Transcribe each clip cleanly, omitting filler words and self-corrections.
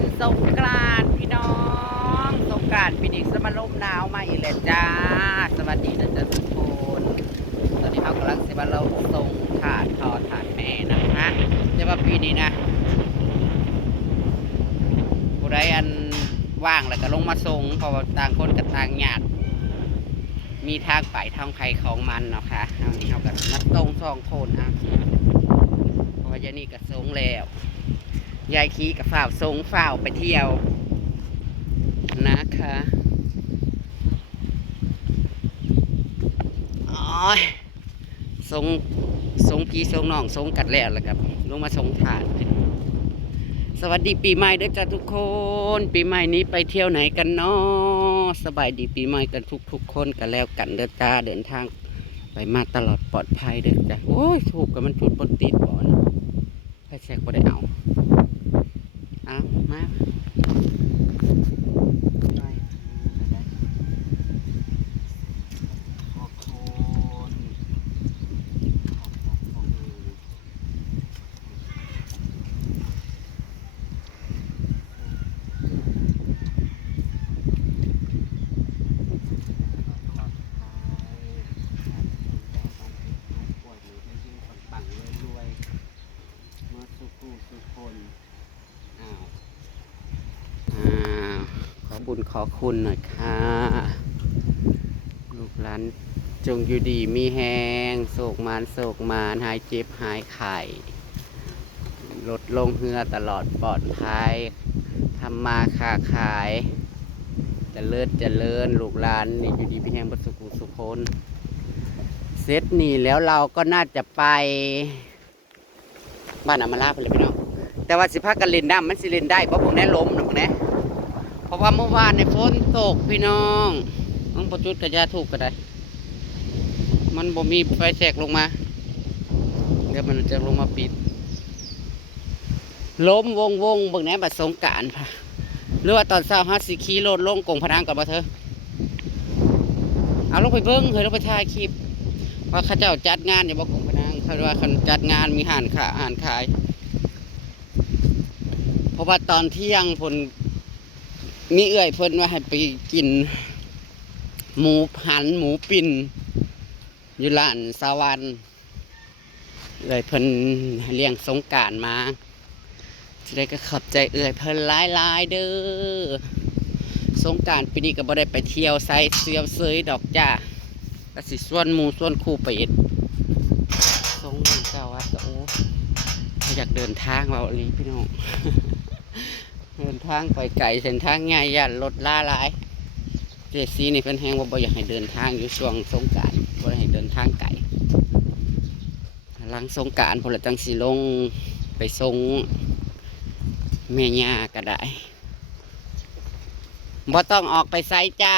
วันสงกรานต์พี่น้องสงกรานต์ปีนี้สมาลมหนาวมาอีกแล้วจ้าสวัสดีนะจ๊ะทุกคนตอนนี้เขากำลังสมาลมส่งถาดทอถาดแม่นะคะจะว่าปีนี้นะผู้ใดอันว่างแล้วก็ลงมาส่งเพราะว่าต่างคนกับต่างญาติมีทางไปทางใครของมันเนาะค่ะเอานี้เขาก็มาส่งสองคนอ่ะเพราะว่ายานี่ก็ส่งแล้วยายขี้กับฝ่าวทรงฝ่าวไปเที่ยวนะคะอ๋อทรงพี่ทรงน้องทรงกัดแล้วครับลงมาทรงถาดสวัสดีปีใหม่ด้วยจ้าทุกคนปีใหม่นี้ไปเที่ยวไหนกันเนาะสบายดีปีใหม่กันทุกคนกันแล้วกันเด้อจ้าเดินทางไปมาตลอดปลอดภัยเด้อจ้าโอ้ยถูกกับมันจุดบนตีนบ่อนไฟแช็กบ่ได้เอามาขอบุญขอคุณหน่อยค่ะลูกหลานจงอยู่ดีมีแหงโศกมานหายเจ็บหายไข้ลดลงเหือตลอดปลอดภัยทำมาค้าขายเจริญลูกหลานนี่อยู่ดีมีแหงบสุขุสุคนเซตนี่แล้วเราก็น่าจะไปบ้านอำมาลาไปเลยพี่น้องแต่ว่าสิพากันเล่นน้ำมันสิเล่นได้เพราะพวกนี้ล้มนะพวกนี้เพราะว่าเมื่อวานในฝนตกพี่น้องต้องประจุดกระยาถูกก็ได้มันบ่มีไฟแสกลงมาเดี๋ยวมันจะลงมาปิดล้มวงเบิ่งแหนบัดสงกรานต์ค่ะหรือว่าตอนเช้าฮัสซิคีโรดลงกงพนังก่อนบ่เธอเอาลงไปเบิ่งเคยลงไปถ่ายคลิปว่าเขาเจ้าจัดงานอยู่บ่กงพนังเขาว่าเขาจัดงานมีอาหารขายเพราะว่าตอนเที่ยงผลมีเอื้อยเพิ่นว่าให้ไปกินหมูหันหมูปิ้นอยู่ร้านสวรรค์เลยเพิ่นเลี้ยงสงกรานต์มาจะได้ก็ขอบใจเอื้อยเพิ่นหลายเด้อสงกรานต์ปีนี้ก็บ่ได้ไปเที่ยวไซเซียวเซยดอกจ้าก็สิส่วนหมู่ส่วนคู่ไปเอ็ดสงเจ้าวัดก็โอ้อยากเดินทางเราอีพี่น้องเดินทางไปไกลเส้นทางง่ายย่านรถล่าหลายเจซีนี่เป็นแห้งว่าบ่อยากให้เดินทางอยู่ช่วงสงกรานต์บ่อยากให้เดินทางไกลหลังสงกรานต์พอละจังสิลงไปทรงแม่ย่าก็ได้บ่ต้องออกไปไซจ้า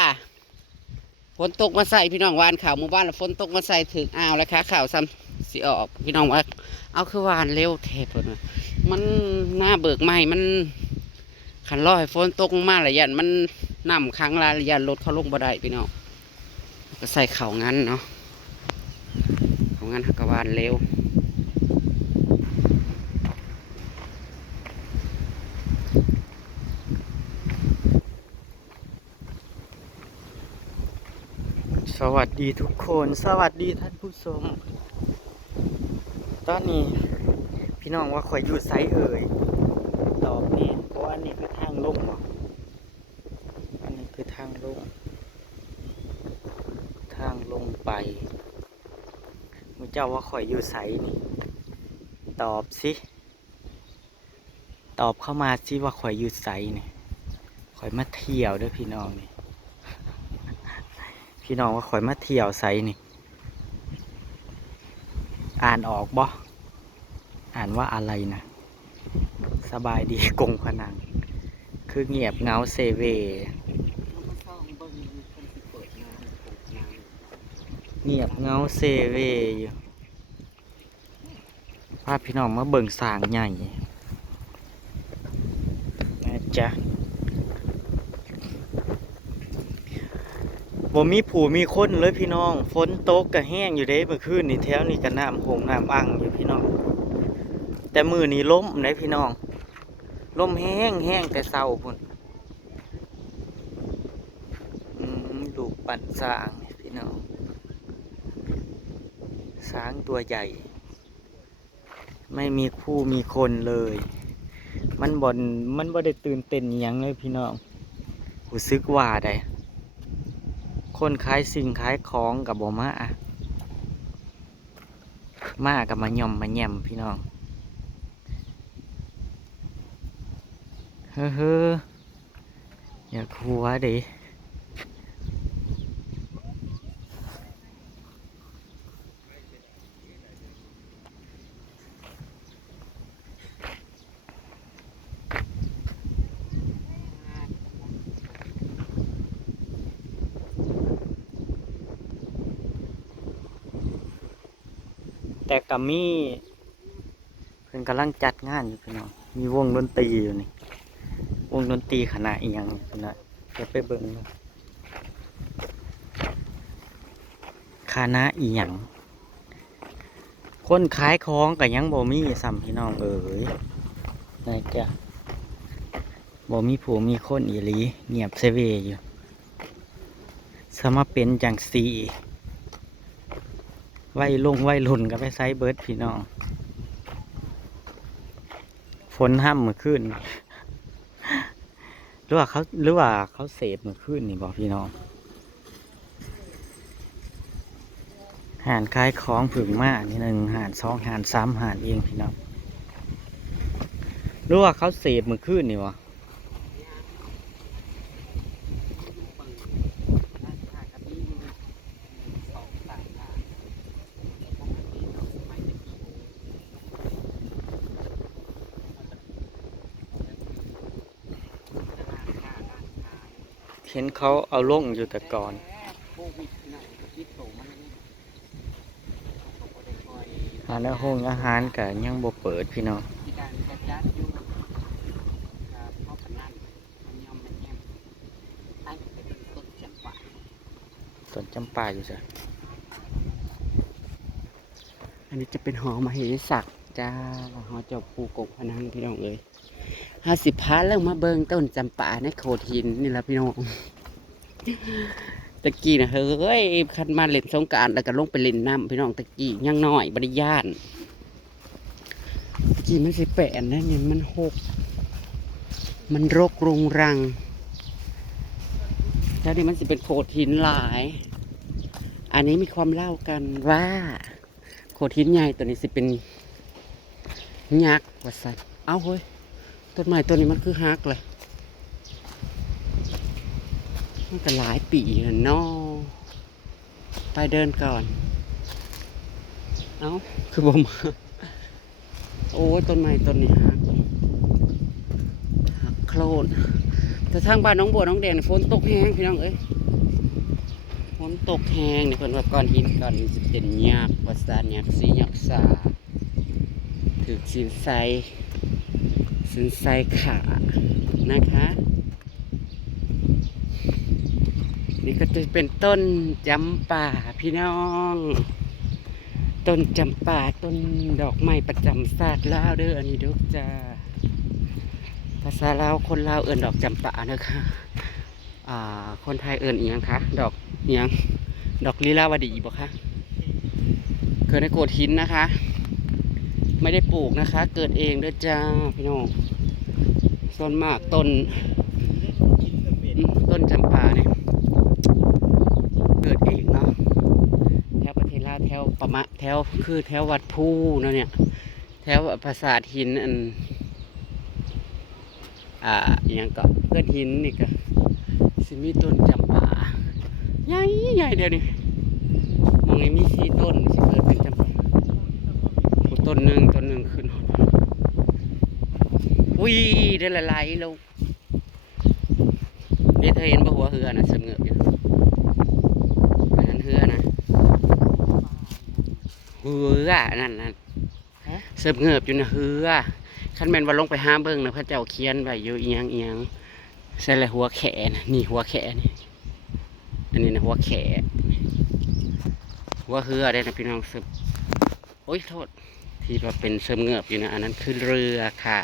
ฝนตกมาใส่พี่น้องวานข่าวหมู่บ้านฝนตกมาใส่ถึงอ้าวแล้วค่ะข่าวซ้ำสิออกพี่น้องว่าเอาคือวานเร็วเทปเลยมันหน้าเบิกใหม่มันขันร้อยฝนตกมาหลายยันมันน้ำค้างลายยันรถเขาลงบ่ได้พี่น้องก็ใส่เข่างั้นเนาะเข่างั้นกวานเร็วสวัสดีทุกคนสวัสดีท่านผู้ชมตอนนี้พี่น้องว่าข่อยอยู่ไซเอ่ยตอบนี่เพราะว่านี่คือทางลงอันนี้คือทางลงไปมึงเจ้าว่าข่อยอยู่ไซนี่ตอบสิตอบเข้ามาสิว่าข่อยอยู่ไซนี่ข่อยมาเที่ยวด้วยพี่น้องนี่พี่น้องว่าข่อยมาเที่ยวไซนี่อ่านออกบ่อ่านว่าอะไรนะสบายดีกงพนังคือเงียบเงาเซเวเงียบเงาเซเวอยู่พาพี่น้องมาเบิ่งสร้างใหญ่นะจ๊ะบ่มีผู้มีคนเลยพี่น้องฝนตกกะแห้งอยู่เด้เมื่อคืนนี่แถวนี้กะน้ำหงน้ำอังอยู่พี่น้องแต่มือนี้ล้มนะพี่น้อง ลมแห้งแห้งแต่เศร้าพุ่นดูปั่นสร้างพี่น้องช้างตัวใหญ่ไม่มีคู่มีคนเลยมันบ่ได้ตื่นเต้นอหยังเลยพี่น้องรู้สึกว่าได้คนขายสิ่งขายของกับบ่มากับมาย่อมมาแย่มพี่น้องเฮ้ออยากหัวดิแต่กัมมี่เพิ่นกำลังจัดงานอยู่พี่น้องมีวงดนตรีอยู่นี่วงดนตรีคณะอีหยังพี่น้องจะไปเบิ่งนะคณะอีหยังคนขายของก็ยังบ่มีซ้ำพี่น้องเอ๋ยนะจ๊ะบ่มีผู้มีคนอีหลีเงียบเซเวอยู่สมาเป็นจังสีวัยรุ่นก็ไปไซเบิร์ดพี่น้องฝนห้ามเมื่อคืนหรือว่าเขาเสพเมื่อคืนนี่บอกพี่น้องหารขายของผึ่งมานี่หนึ่งหารสองหารสามหารเองพี่น้องหรือว่าเขาเสพเมื่อคืนนี่วะเห็นเขาเอาลงอยู่แต่ก่อนร้านอาหารก็ยังบ่เปิดพี่น้องต้นจำปาอยู่จ้ะอันนี้จะเป็นหอมเหสักจ้าหอเจ้าปูกบพนังพี่น้องเลย50 พาแล้วมาเบิ่งต้นจำปาในโขดหินนี่แหละพี่น้องตะกี้นะเฮ้ยคันมาเล่นสงกรานต์แล้วก็ลงไปเล่นน้ำพี่น้องตะกี้ยังน้อยบริยานตะกี้มันสิแปะนะเนี่ยมันหกมันรกรุงรังแล้วนี่มันสิเป็นโขดหินหลาย อันนี้มีความเล่ากันว่าโขดหินใหญ่ตัวนี้สิเป็นยักษ์ว่าสัตว์เอ้าเฮ้ยต้นไม้ตัวนี้มันคือฮักเลยมันก็หลายปีแล้วเนาะไปเดินก่อนเอ้าคือบ่มาโอ้ยต้นไม้ต้นนี้ฮักโคลนแต่ทางบ้านน้องบัวน้องแดงฝนตกแห้งพี่น้องเอ้ยฝนตกแห้งนี่เพิ่นว่าก้อนหินก้อนนี้สิเป็นยักษ์ว่าสัตว์ยักษ์สียักษ์สาถึกสินไซขานะคะนี่ก็จะเป็นต้นจำป่าพี่น้องต้นจำป่าต้นดอกไม้ประจำศาสตร์ลาวเด้ออันนี้เด้อจ้าภาษาลาวคนลาวเอิ้นดอกจำป่านะคะคนไทยเอิ้นอีหยังคะดอกอีหยังดอกลีลาวดีบ่คะเกิดในโขดหินนะคะไม่ได้ปลูกนะคะเกิดเองเด้อจ้าพี่น้องส่วนมากต้นจำปาเนี่ยเกิดเองเนาะแถวประเทศลาวแถวประมาแถวคือแถววัดภูเนาะเนี่ยแถวปราสาทหินอันอย่างก็เพื่อนหินนี่ก็สิมีต้นจำปาใหญ่เดียวนี่มองนี้มี4 ต้นสิเกิดเป็นจำปาต้นหนึ่งขึ้นอุ้ยได้หลายๆลงนี่เธอเห็นบ่หัวเหือนะเสมออยู่อันนั้นเหือนะเหือนั่นเสมออยู่นะเหือขั้นแมนว่าลงไปห้ามเบิ้งนะพระเจ้าเขียนไว้อยู่เอียงใส่ละหัวแขนนี่หัวแขนนี่อันนี้นะหัวแขนหัวเหือได้นะพี่น้องเสมโอ้ยโทษที่ว่าเป็นเสมออยู่นะอันนั้นคือเรือค่ะ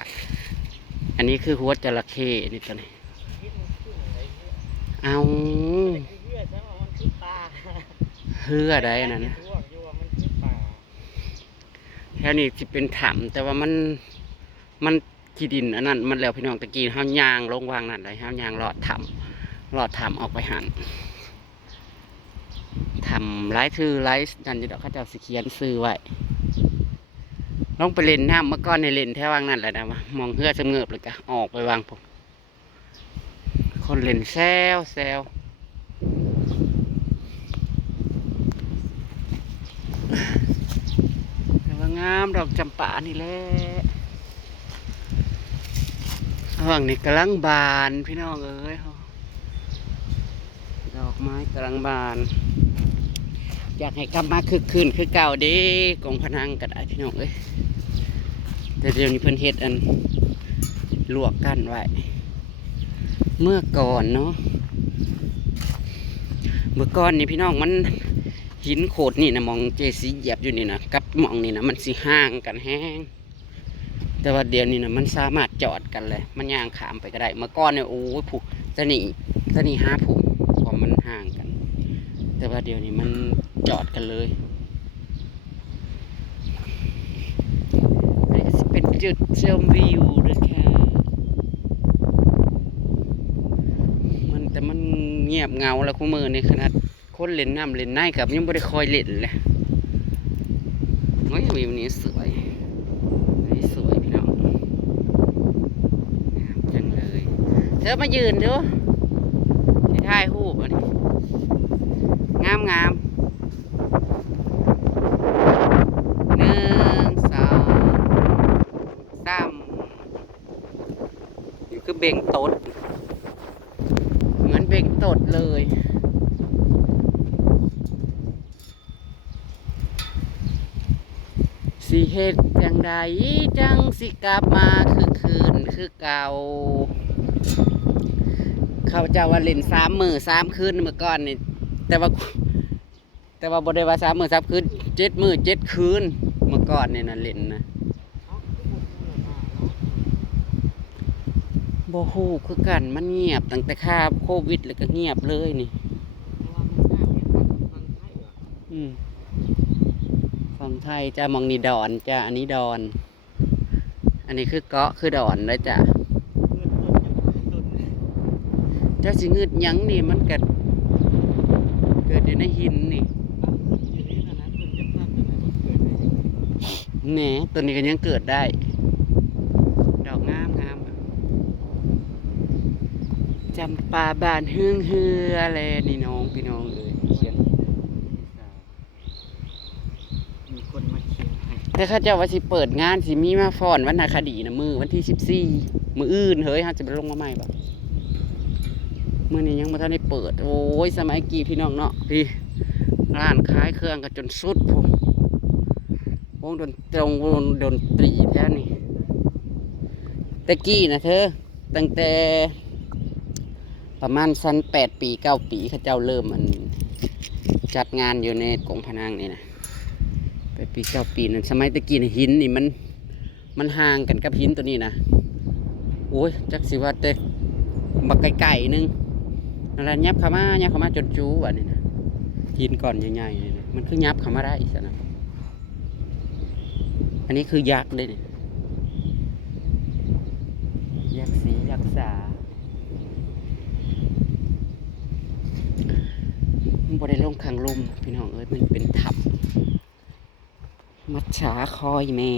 อันนี้คือหัวจระเข้นี่ตัวนี้เอาเฮือได้อันนั้นนะแถวนี้ที่เป็นถ้ำแต่ว่ามันขี้ดินอันนั้นมันแล้วพี่น้องตะกี้ห้าวยางลงวางนั่นเลยห้าวยางหลอดถ้ำออกไปหันถ้ำไร้ชื่อไร้นั่นจะเขาจะสิเขียนซื้อไว้ลงไปเล่นน้ำเมื่อก่อนในเล่นแถววางนั่นแหละนะมองเฮือเสงบเลยก็ออกไปวางผมคนเล่นแซวแต่ว่างามดอกจำปานี่แหละห่างนี่กำลังบานพี่น้องเอ้ยดอกไม้กำลังบานอยากให้กลับมาคึกคืนคือเก่าเด้กองพนังก็ได้พี่น้องเอ้ยแต่เดี๋ยวนี้เพิ่นเฮ็ดอันลวกกันไว้เมื่อก่อนเนาะเมื่อก่อนนี่พี่น้องมันหินโขดนี่นะมองเจสีเหยียบอยู่นี่นะกับมองนี่นะมันสิห่างกันแห้งแต่ว่าเดี๋ยวนี้นะมันสามารถจอดกันเลยมันย่างขามไปก็ได้เมื่อก่อนเนี่ยโอ้ยผูกจะหนีหาผูกเพราะมันห่างกันแต่ว่าเดี๋ยวนี้มันจอดกันเลยนี่จะเป็นจุดชมวิวนะคะแต่มันเงียบเงาแล้วคู่มือในขนาดคนเล่นน้ำเล่นในกับยังไม่ได้คอยเล่นเลยวิวนี้สวยพี่น้องจังเลยเธอมายืนดูที่ถ่ายรูปอันนี้งาม1 2 3นี่คือเบ่งตดเหมือนเบ่งตดเลยสิเฮ็ดจังใดจังสิกลับมาคือคืนคือเก่าเขาเจ้าว่าเล่น3 มื้อ 3 คืนเมื่อก่อนนี่แต่ว่าบ่ได้ว่า3 มื้อ 3 คืน7 มื้อ 7 คืนเมื่อก่อนนี่นะเล่นนะบ่ฮู้คือกันมันเงียบตั้งแต่ค่าโควิดแล้วก็เงียบเลยนี่ฝั่งไทยจะมองนี่ดอนจ้ะอันนี้ดอนอันนี้คือเกาะคือดอนเลยจ้ะเจ้าสิงืดยังนี่มันเกิดอยู่ในหินนี่แหน่ตัวนี้ก็ยังเกิดได้ดอกงามจำปาบานเฮืออะไรนี่น้องพี่น้องเลยเขียนมีคนมาเขียนให้แต่ข้าเจ้าว่าสิเปิดงานสิมีมาฟ้อนวันนาคดีนะวันที่14มื้ออื่นเฮ้ยฮะจะไปลงมาใหม่บ่มื้อนี้ยังบ่ทันได้เปิดโอ้ยสมัยกี่พี่น้องเนาะพี่ร้านขายเครื่องกันจนสุดผมวงดนตรีแท้นี่ตะกี้นะเธอตั้งแต่ประมาณสั้น8 ปี 9 ปีเขาเจ้าเริ่มมันจัดงานอยู่ในกองพนังนี่นะ8 ปี 9 ปีนั่นสมัยตะกี้นะหินนี่มันห่างกันกับหินตัวนี้นะโอ้ยจักสิว่าแต่บักไก่นึงนั่นแหละยับเข้ามาจนจู๋ว่ะนี่นะหินก่อนใหญ่ๆนี่นะมันคือยับเข้ามาได้อีกนะอันนี้คือยักษ์เลยนี่ยักษ์สียักษ์สามันบ่ได้ลงข้างลมพี่น้องเอ้ยมันเป็นถ้ำมัดฉาคอยแม่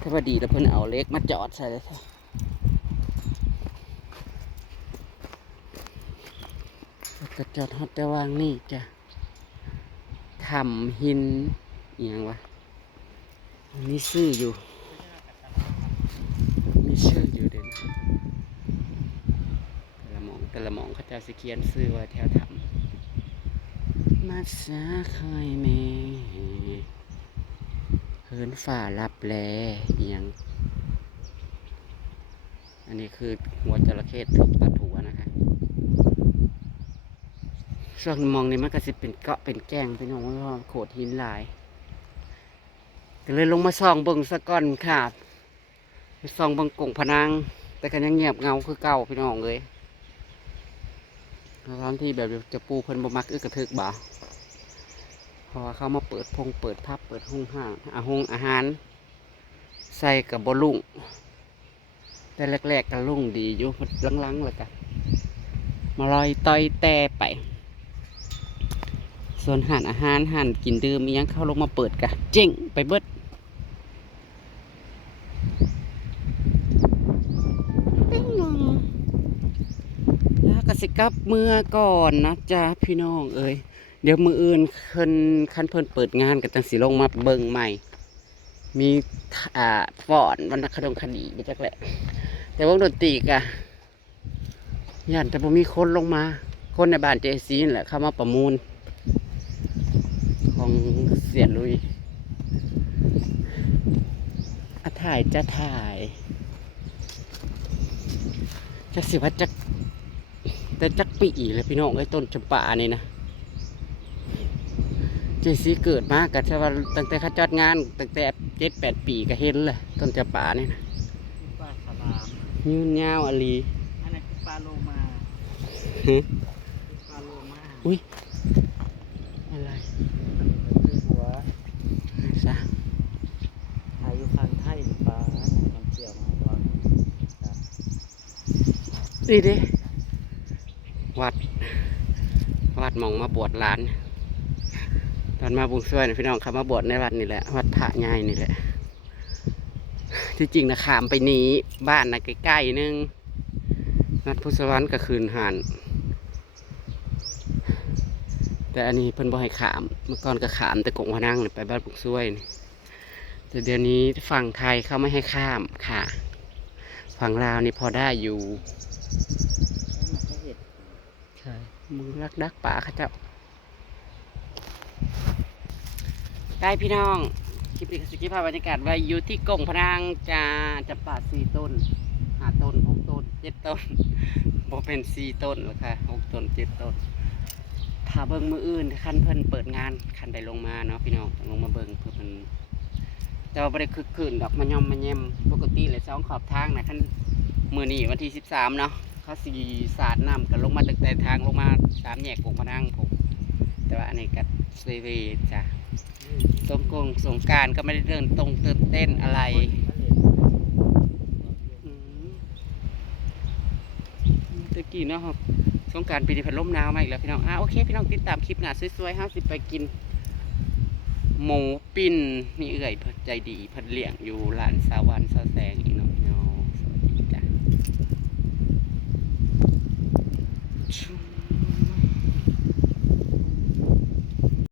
ถ้าว่าดีแล้วเพิ่นเอาเล็กมาจอดใส่เลยก็จอดฮอตแต่วางนี่จ้ะถ้ำหินอย่างวะนี่ชื่ออยู่เด่นแต่ละหมองเขาจะสิเขียนซื้อไว้แถวถ้ำมาสาคอยแม่เหินฝ่ารับแลอย่างอันนี้คือหัวจระเข้ถูกตัดหัวนะคะช่วงมองนี้มันก็สิเป็นเกาะเป็นแก้งไปน้องว่าโขดหินลาย ก็เลยลงมาส่องเบิ่งซะก่อนค่ะไปส่องเบิ่งกงพะนังแต่ก็ยังเงียบเงาคือเก่าพี่น้องเลยตอนที่แบบจะปูเพิ่นบ่มักอึกกระทึกบ่เพราะว่าเขามาเปิดเปิดพับเปิดห้องห้างอาหารใส่กับบ่ลุ่งแต่แรกๆก็ลุ่งดีอยู่หลังๆแล้วก็มาลอยต่อยแต่ไปส่วนหันอาหารหันกินดื่มมียังเข้าลงมาเปิดกะเจ๊งไปเบิดปิ้งนองแล้วก็สิกลับเมื่อก่อนนะจ๊ะพี่น้องเอ้ยเดี๋ยวมืออื่นคันเพิ่นเปิดงานกันจังสิลงมาเบิ่งใหม่มีฟอนวรรณคดีไปจักแหละแต่วงดนตรีกะย่านแต่บ่มีคนลงมาคนในบ้านเจซีนแหละเข้ามาประมูลของเสียลุยถ่ายจะถ่ายจักสิว่าจักแต่จักปีเลยพี่น้องไอ้ต้นจำปานี่นะเจซีเกิดมากกันใช่ว่าตั้งแต่เขาจัดงานตั้งแต่7-8 ปีก็เห็นเลยต้นจำปานี่นะ ปลาสลาม ยืนยาวอลี อันนั้นคือปลาโลมา ฮะ ปลาโลมา อุ้ยอะไร คือหัว ซะ อายุคันไทยปลาน้ำเกี่ยวมาว่า ดีดิวัดหมองมาบวชหลานตอนมาบุญช่วยนะพี่น้องครับมาบวชในวัดนี่แหละวัดพระใหญ่นี่แหละที่จริงนะขามไปนี้บ้านนะใกล้ๆนึงนัดพุทธสวรรค์ก็คืนหันแต่อันนี้เพิ่นบ่ให้ขามเมื่อก่อนก็ขามแต่กงพนังนี่ไปบ้านบุญช่วยนี่แต่เดี๋ยวนี้ฝั่งไทยเขาไม่ให้ข้ามค่ะฝั่งลาวนี่พอได้อยู่ใช่มึงรักดักป่าข้าเจ้าได้พี่น้องคลิปนี้สกิปภาพบรรยากาศไว้อยู่ที่กงพนังจะป่า4 ต้น5 ต้น6 ต้น7 ต้นบ่เป็น4 ต้นหรอกค่ะ6 ต้น7 ต้นถ้าเบิ่งมืออื่นคันเพิ่นเปิดงานคันใดลงมาเนาะพี่น้องลงมาเบิ่งเพื่อมันแต่ว่าบ่ได้คึกคืนดอกมาย่อมมาแยมปกติเลย2 ขอบทางนะคันมื้อนี้วันที่13เนาะเขาสิสาดน้ำกันลงมาตั้งแต่ทางลงมา3 แยกกงพนังผมแต่ว่าอันนี้ก็เซเวจ้ะสงกรานต์ก็ไม่ได้เดินตรงตื่นเต้นอะไรตะกี้เนาะครับสงกรานต์ปีนี้พัดลมหนาวมาอีกแล้วพี่น้องโอเคพี่น้องติดตามคลิปหน้าสวยๆ50ไปกินหมูปิ้นนี่เอื่อยเพิ่นใจดีเพิ่นเลี้ยงอยู่ร้านสาวันสาแสงอีกเนาะพี่น้อง